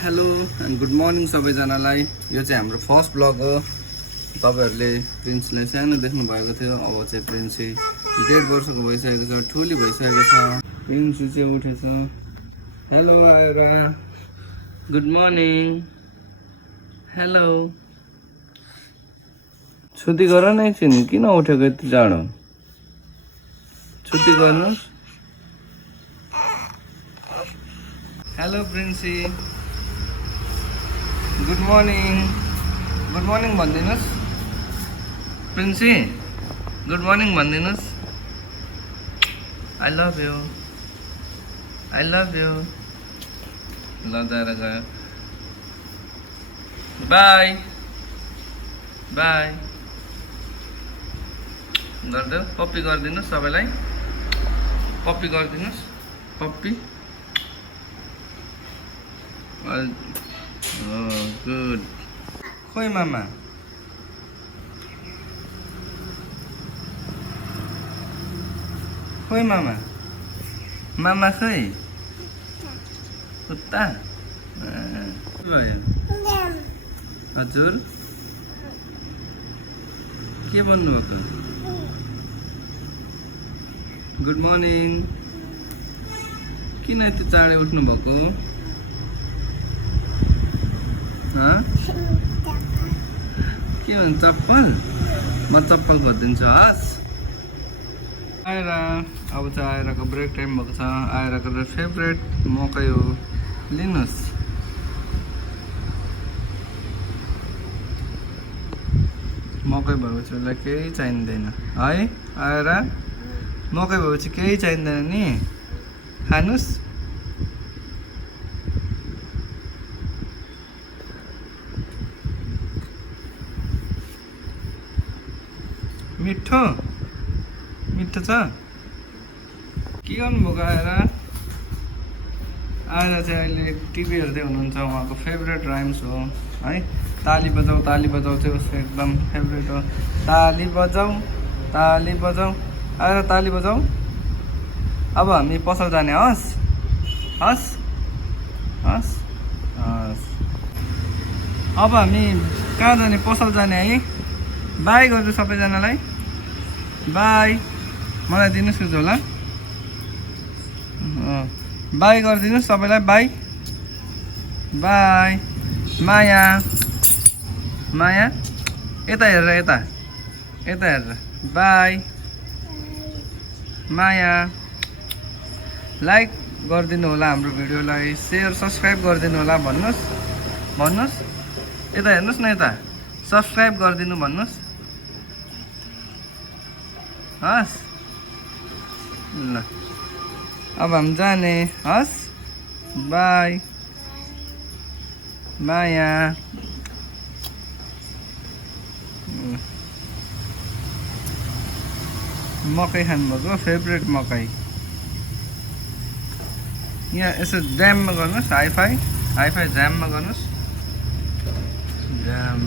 Hello and good morning सबैजनालाई। यो चाहिँ हाम्रो फर्स्ट ब्लग हो। तपाईहरुले प्रिन्सलाई सानो देख्नु भएको थियो, अब चाहिँ प्रिन्स 1.5 वर्षको भइसकेको छ, ठुली भइसकेको छ। प्रिन्स चाहिँ उठेछ। Hello Aira, good morning. Hello, छुट्टी गर न एकछिन, किन उठेको यति जाडो? छुट्टी गर्नुहोस्। Hello Princy, good morning. Good morning भनिदिनुहोस्। प्रिन्सी, गुड मर्निङ भनिदिनुहोस्। I love you, I love you. लजाएर गयो। बाई बाई गरिदेऊ। पप्पी गरिदिनुहोस् सबैलाई। पप्पी गरिदिनुहोस्। पप्पी। गुड। खोइ मामा, खोइ मामा, मामा खोइ। कुत्ता भयो। हजुर, के भन्नुभएको? Good morning. किन यति चाँडै उठ्नु भएको? के भन्छ? चप्पल? म चप्पल भनिदिन्छु। हस् आयरा। अब चाहिँ आयराको ब्रेक टाइम भएको छ। आयराको फेभरेट मकै हो, लिनुहोस्। मकै भएपछि उसलाई केही चाहिँदैन है आयरा? मकै भएपछि केही चाहिँदैन नि, खानुस्। मिठो मिठो छ। के गर्नुभएको आयरा? आयरा चाहिँ अहिले टिभी हेर्दै हुनुहुन्छ। उहाँको फेभरेट राइम्स हो है। ताली बजाऊ चाहिँ उसको एकदम फेभरेट हो। ताली बजाऊ, ताली बजाऊ। आयरा ताली बजाऊ। अब हामी पसल जाने। हस् हस् हस् हस्। अब हामी कहाँ जाने? पसल जाने है। बाई गर्छु सबैजनालाई। बाई। मलाई दिनुहोस् न झोला। बाई गरिदिनुहोस् सबैलाई। By by. माया, माया यता हेरेर, यता यता हेरेर। By Maya. लाइक गरिदिनु होला हाम्रो भिडियोलाई, सेयर सब्सक्राइब गरिदिनु होला। भन्नुहोस् भन्नुहोस्। यता हेर्नुहोस् न, यता सब्सक्राइब गरिदिनु भन्नुहोस्। हस् ल, अब हामी जाने। हस् बाई। माया। मकै खानुभएको, फेभरेट मकै। यहाँ यसो ड्याममा गर्नुहोस्। हाइफाई हाइफाई, ड्याममा गर्नुहोस्। ड्याम।